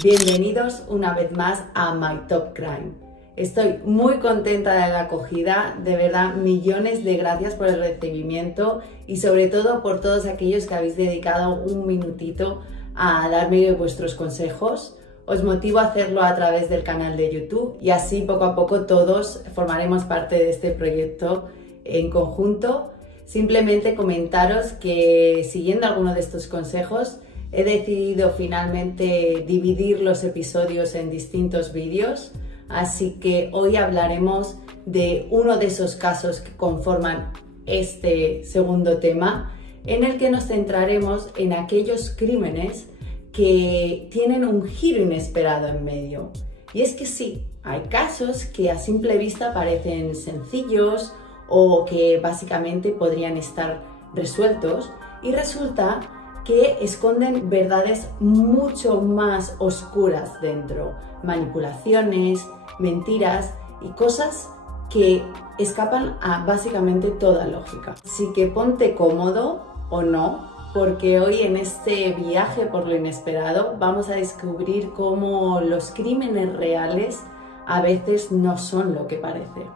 Bienvenidos una vez más a My Top Crime. Estoy muy contenta de la acogida, de verdad millones de gracias por el recibimiento y sobre todo por todos aquellos que habéis dedicado un minutito a darme vuestros consejos. Os motivo a hacerlo a través del canal de YouTube y así poco a poco todos formaremos parte de este proyecto en conjunto. Simplemente comentaros que siguiendo alguno de estos consejos he decidido finalmente dividir los episodios en distintos vídeos, así que hoy hablaremos de uno de esos casos que conforman este segundo tema, en el que nos centraremos en aquellos crímenes que tienen un giro inesperado en medio. Y es que sí, hay casos que a simple vista parecen sencillos o que básicamente podrían estar resueltos y resulta que esconden verdades mucho más oscuras dentro, manipulaciones, mentiras y cosas que escapan a básicamente toda lógica. Así que ponte cómodo o no, porque hoy en este viaje por lo inesperado vamos a descubrir cómo los crímenes reales a veces no son lo que parece.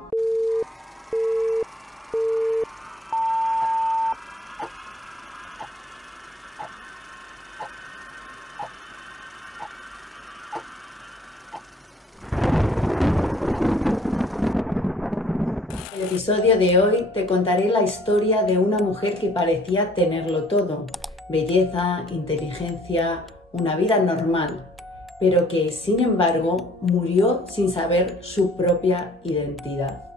En el episodio de hoy te contaré la historia de una mujer que parecía tenerlo todo: belleza, inteligencia, una vida normal, pero que sin embargo murió sin saber su propia identidad.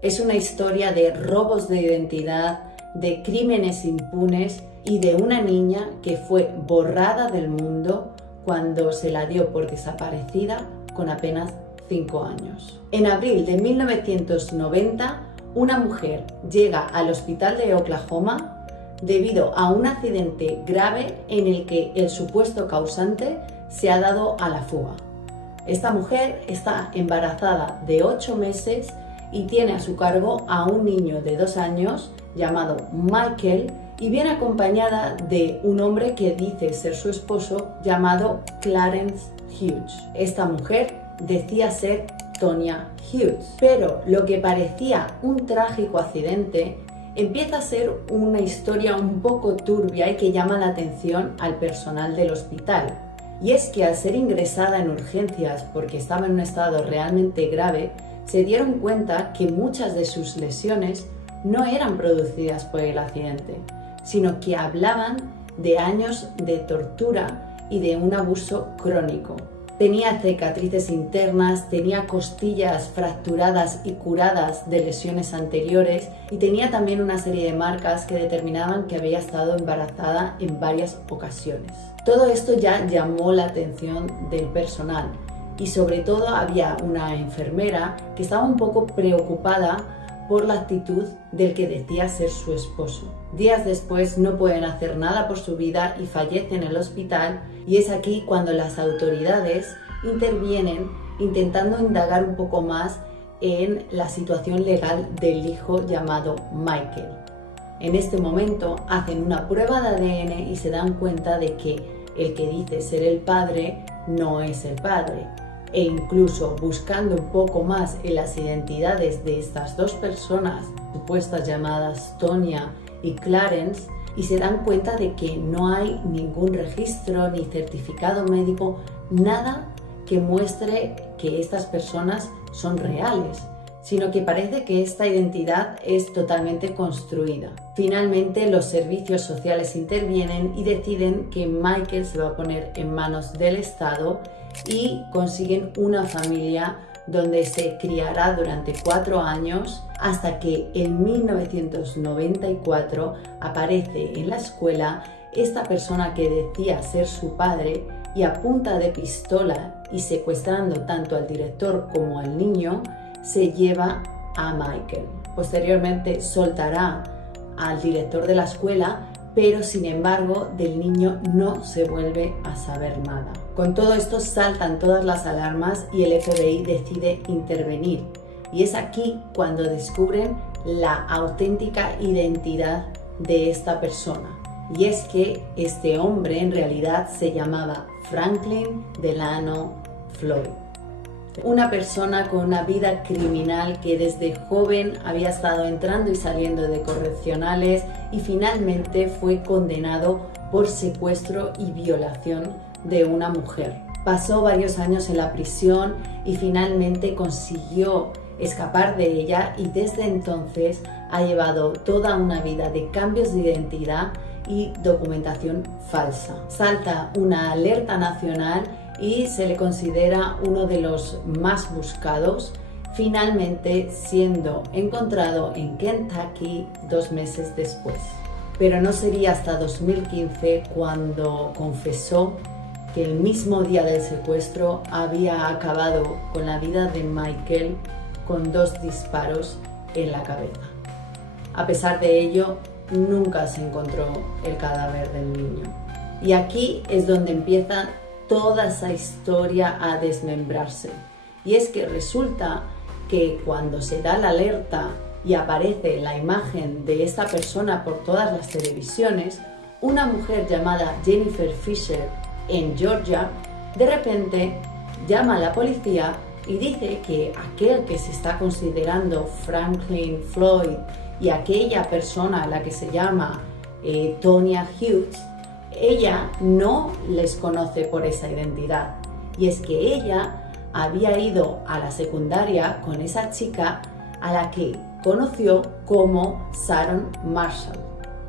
Es una historia de robos de identidad, de crímenes impunes y de una niña que fue borrada del mundo cuando se la dio por desaparecida con apenas 5 años. En abril de 1990, una mujer llega al hospital de Oklahoma debido a un accidente grave en el que el supuesto causante se ha dado a la fuga. Esta mujer está embarazada de 8 meses y tiene a su cargo a un niño de 2 años llamado Michael y viene acompañada de un hombre que dice ser su esposo llamado Clarence Hughes. Esta mujer decía ser Tonya Hughes, pero lo que parecía un trágico accidente empieza a ser una historia un poco turbia y que llama la atención al personal del hospital. Y es que al ser ingresada en urgencias porque estaba en un estado realmente grave, se dieron cuenta que muchas de sus lesiones no eran producidas por el accidente, sino que hablaban de años de tortura y de un abuso crónico. Tenía cicatrices internas, tenía costillas fracturadas y curadas de lesiones anteriores y tenía también una serie de marcas que determinaban que había estado embarazada en varias ocasiones. Todo esto ya llamó la atención del personal y sobre todo había una enfermera que estaba un poco preocupada por la actitud del que decía ser su esposo. Días después no pueden hacer nada por su vida y fallece en el hospital, y es aquí cuando las autoridades intervienen intentando indagar un poco más en la situación legal del hijo llamado Michael. En este momento hacen una prueba de ADN y se dan cuenta de que el que dice ser el padre no es el padre. E incluso buscando un poco más en las identidades de estas dos personas supuestas llamadas Tonya y Clarence, y se dan cuenta de que no hay ningún registro ni certificado médico, nada que muestre que estas personas son reales, sino que parece que esta identidad es totalmente construida. Finalmente los servicios sociales intervienen y deciden que Michael se va a poner en manos del Estado y consiguen una familia donde se criará durante 4 años hasta que en 1994 aparece en la escuela esta persona que decía ser su padre y a punta de pistola y secuestrando tanto al director como al niño se lleva a Michael. Posteriormente soltará al director de la escuela, pero sin embargo del niño no se vuelve a saber nada. Con todo esto saltan todas las alarmas y el FBI decide intervenir. Y es aquí cuando descubren la auténtica identidad de esta persona. Y es que este hombre en realidad se llamaba Franklin Delano Floyd. Una persona con una vida criminal que desde joven había estado entrando y saliendo de correccionales y finalmente fue condenado por secuestro y violación de una mujer. Pasó varios años en la prisión y finalmente consiguió escapar de ella, y desde entonces ha llevado toda una vida de cambios de identidad y documentación falsa. Salta una alerta nacional y se le considera uno de los más buscados, finalmente siendo encontrado en Kentucky 2 meses después. Pero no sería hasta 2015 cuando confesó que el mismo día del secuestro había acabado con la vida de Michael con 2 disparos en la cabeza. A pesar de ello, nunca se encontró el cadáver del niño. Y aquí es donde empieza toda esa historia a desmembrarse. Y es que resulta que cuando se da la alerta y aparece la imagen de esta persona por todas las televisiones, una mujer llamada Jennifer Fisher en Georgia, de repente llama a la policía y dice que aquel que se está considerando Franklin Floyd y aquella persona a la que se llama Tonya Hughes, ella no les conoce por esa identidad. Y es que ella había ido a la secundaria con esa chica a la que conoció como Sharon Marshall.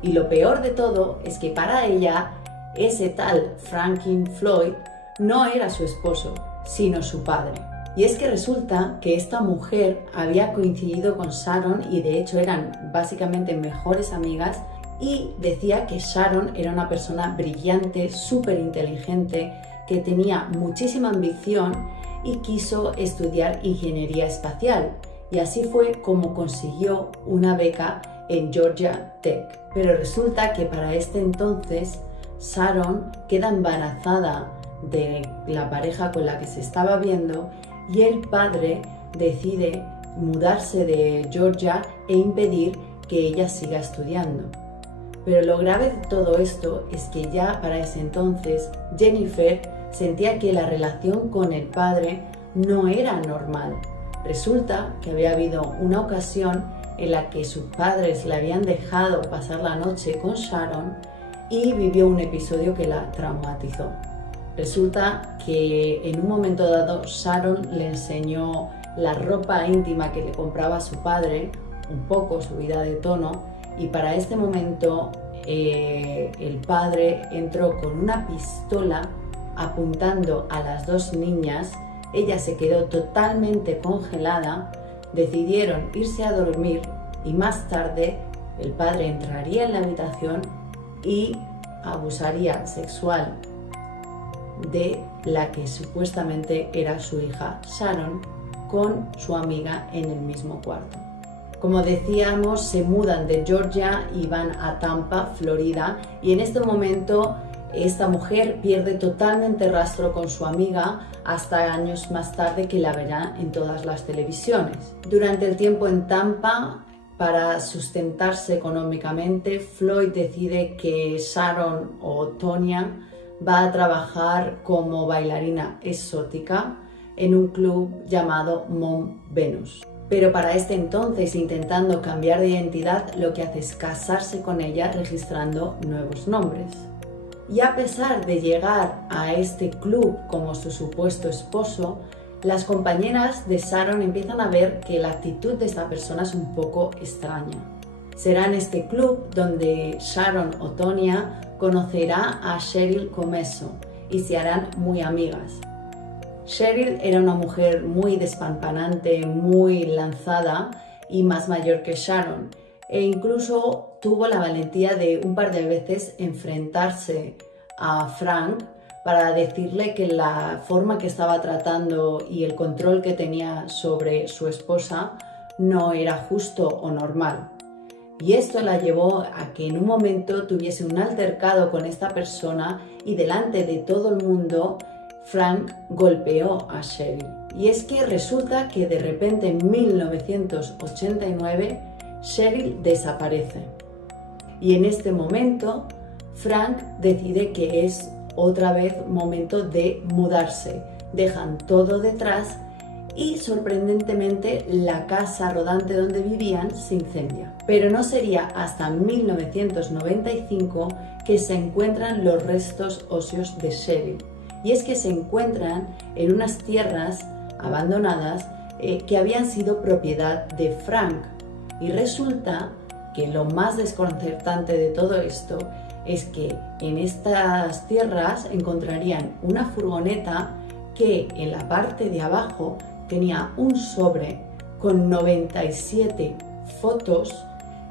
Y lo peor de todo es que para ella ese tal Franklin Floyd no era su esposo, sino su padre. Y es que resulta que esta mujer había coincidido con Sharon y de hecho eran básicamente mejores amigas, y decía que Sharon era una persona brillante, súper inteligente, que tenía muchísima ambición y quiso estudiar ingeniería espacial. Y así fue como consiguió una beca en Georgia Tech. Pero resulta que para este entonces Sharon queda embarazada de la pareja con la que se estaba viendo y el padre decide mudarse de Georgia e impedir que ella siga estudiando. Pero lo grave de todo esto es que ya para ese entonces Jennifer sentía que la relación con el padre no era normal. Resulta que había habido una ocasión en la que sus padres le habían dejado pasar la noche con Sharon y vivió un episodio que la traumatizó. Resulta que en un momento dado Sharon le enseñó la ropa íntima que le compraba a su padre, un poco subida de tono, y para este momento el padre entró con una pistola apuntando a las 2 niñas. Ella se quedó totalmente congelada, decidieron irse a dormir y más tarde el padre entraría en la habitación y abusaría sexual de la que supuestamente era su hija Sharon con su amiga en el mismo cuarto. Como decíamos, se mudan de Georgia y van a Tampa, Florida, y en este momento esta mujer pierde totalmente rastro con su amiga hasta años más tarde, que la verá en todas las televisiones. Durante el tiempo en Tampa, para sustentarse económicamente, Floyd decide que Sharon o Tonya va a trabajar como bailarina exótica en un club llamado Mom Venus. Pero para este entonces, intentando cambiar de identidad, lo que hace es casarse con ella registrando nuevos nombres. Y a pesar de llegar a este club como su supuesto esposo, las compañeras de Sharon empiezan a ver que la actitud de esta persona es un poco extraña. Será en este club donde Sharon o Tonya conocerá a Cheryl Comesso y se harán muy amigas. Cheryl era una mujer muy despampanante, muy lanzada y más mayor que Sharon, e incluso tuvo la valentía de un par de veces enfrentarse a Frank para decirle que la forma que estaba tratando y el control que tenía sobre su esposa no era justo o normal. Y esto la llevó a que en un momento tuviese un altercado con esta persona y delante de todo el mundo Frank golpeó a Cheryl. Y es que resulta que de repente en 1989 Cheryl desaparece. Y en este momento Frank decide que es otra vez momento de mudarse. Dejan todo detrás y sorprendentemente la casa rodante donde vivían se incendia. Pero no sería hasta 1995 que se encuentran los restos óseos de Cheryl. Y es que se encuentran en unas tierras abandonadas que habían sido propiedad de Frank. Y resulta que lo más desconcertante de todo esto es que en estas tierras encontrarían una furgoneta que en la parte de abajo tenía un sobre con 97 fotos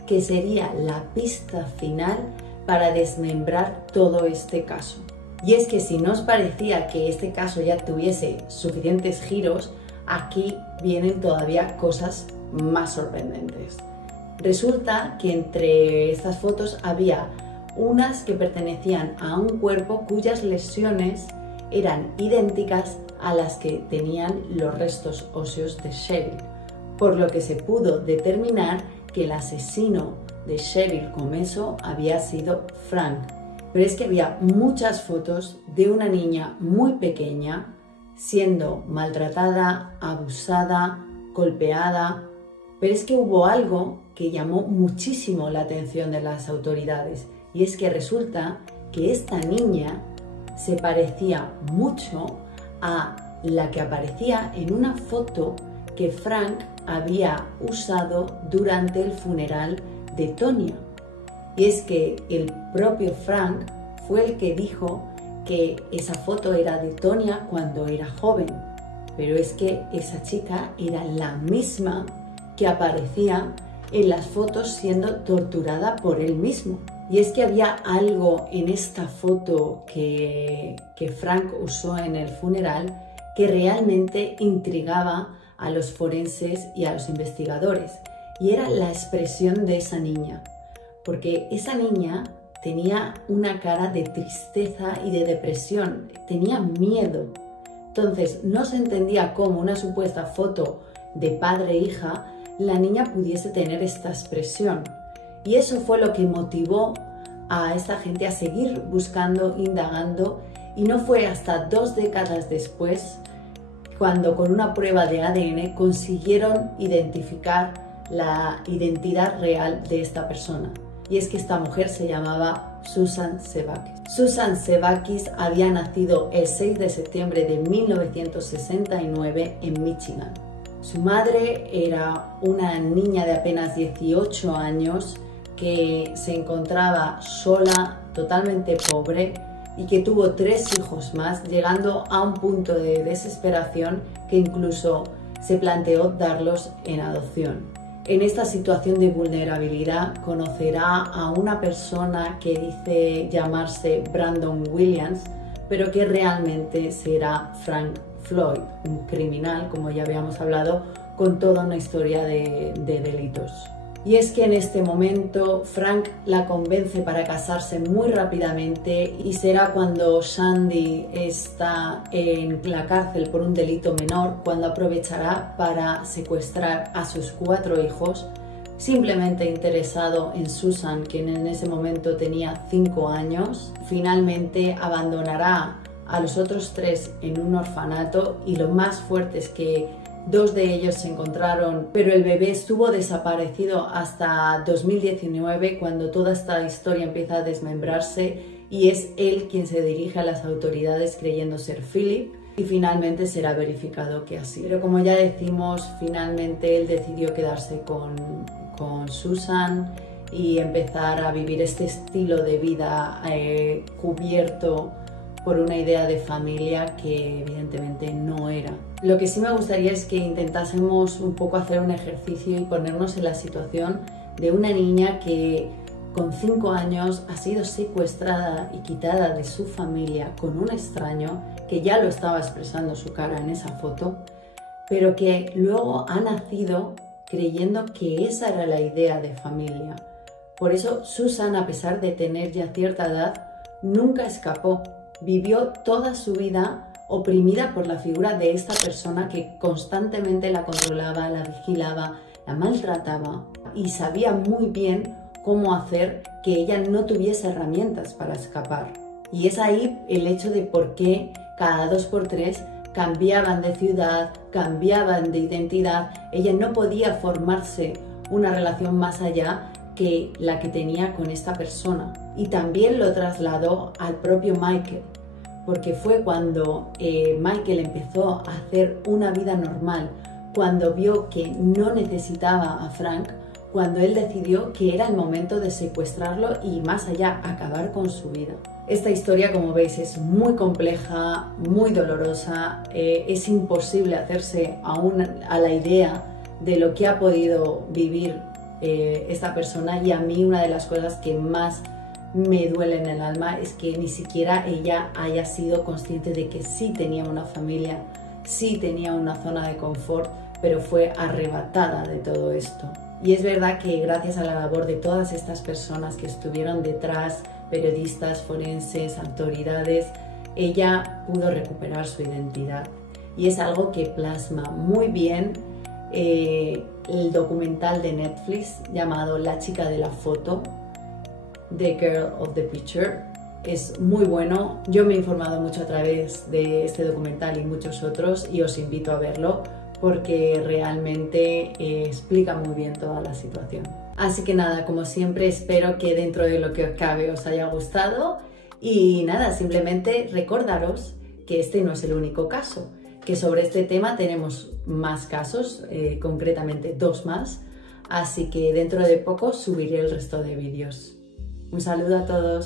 que sería la pista final para desmembrar todo este caso. Y es que si no os parecía que este caso ya tuviese suficientes giros, aquí vienen todavía cosas más sorprendentes. Resulta que entre estas fotos había unas que pertenecían a un cuerpo cuyas lesiones eran idénticas a las que tenían los restos óseos de Cheryl, por lo que se pudo determinar que el asesino de Cheryl Comesso había sido Frank. Pero es que había muchas fotos de una niña muy pequeña siendo maltratada, abusada, golpeada. Pero es que hubo algo que llamó muchísimo la atención de las autoridades, y es que resulta que esta niña se parecía mucho a la que aparecía en una foto que Frank había usado durante el funeral de Tonya. Y es que el propio Frank fue el que dijo que esa foto era de Tonya cuando era joven, pero es que esa chica era la misma que aparecía en las fotos siendo torturada por él mismo. Y es que había algo en esta foto que Frank usó en el funeral que realmente intrigaba a los forenses y a los investigadores, y era la expresión de esa niña, porque esa niña tenía una cara de tristeza y de depresión, tenía miedo. Entonces no se entendía cómo una supuesta foto de padre e hija la niña pudiese tener esta expresión. Y eso fue lo que motivó a esta gente a seguir buscando, indagando, y no fue hasta 2 décadas después cuando con una prueba de ADN consiguieron identificar la identidad real de esta persona. Y es que esta mujer se llamaba Susan Sebakis. Susan Sebakis había nacido el 6 de septiembre de 1969 en Michigan. Su madre era una niña de apenas 18 años que se encontraba sola, totalmente pobre, y que tuvo 3 hijos más, llegando a un punto de desesperación que incluso se planteó darlos en adopción. En esta situación de vulnerabilidad conocerá a una persona que dice llamarse Brandon Williams, pero que realmente será Frank Floyd, un criminal, como ya habíamos hablado, con toda una historia de delitos. Y es que en este momento Frank la convence para casarse muy rápidamente, y será cuando Sandy está en la cárcel por un delito menor cuando aprovechará para secuestrar a sus 4 hijos, simplemente interesado en Susan, quien en ese momento tenía 5 años. Finalmente abandonará a los otros 3 en un orfanato, y lo más fuerte es que 2 de ellos se encontraron, pero el bebé estuvo desaparecido hasta 2019, cuando toda esta historia empieza a desmembrarse, y es él quien se dirige a las autoridades creyendo ser Philip, y finalmente será verificado que así. Pero como ya decimos, finalmente él decidió quedarse con Susan y empezar a vivir este estilo de vida cubierto por una idea de familia que evidentemente no era. Lo que sí me gustaría es que intentásemos un poco hacer un ejercicio y ponernos en la situación de una niña que con 5 años ha sido secuestrada y quitada de su familia con un extraño que ya lo estaba expresando su cara en esa foto, pero que luego ha nacido creyendo que esa era la idea de familia. Por eso Susan, a pesar de tener ya cierta edad, nunca escapó. Vivió toda su vida oprimida por la figura de esta persona que constantemente la controlaba, la vigilaba, la maltrataba, y sabía muy bien cómo hacer que ella no tuviese herramientas para escapar. Y es ahí el hecho de por qué cada 2x3 cambiaban de ciudad, cambiaban de identidad. Ella no podía formarse una relación más allá que la que tenía con esta persona. Y también lo trasladó al propio Michael, porque fue cuando Michael empezó a hacer una vida normal, cuando vio que no necesitaba a Frank, cuando él decidió que era el momento de secuestrarlo y más allá, acabar con su vida. Esta historia, como veis, es muy compleja, muy dolorosa, es imposible hacerse a la idea de lo que ha podido vivir esta persona, y a mí una de las cosas que más me duele en el alma es que ni siquiera ella haya sido consciente de que sí tenía una familia, sí tenía una zona de confort, pero fue arrebatada de todo esto. Y es verdad que gracias a la labor de todas estas personas que estuvieron detrás, periodistas, forenses, autoridades, ella pudo recuperar su identidad. Y es algo que plasma muy bien el documental de Netflix llamado La chica de la foto, The Girl of the Picture. Es muy bueno. Yo me he informado mucho a través de este documental y muchos otros, y os invito a verlo porque realmente explica muy bien toda la situación. Así que nada, como siempre, espero que dentro de lo que os cabe os haya gustado, y nada, simplemente recordaros que este no es el único caso, que sobre este tema tenemos más casos, concretamente 2 más, así que dentro de poco subiré el resto de vídeos. Un saludo a todos.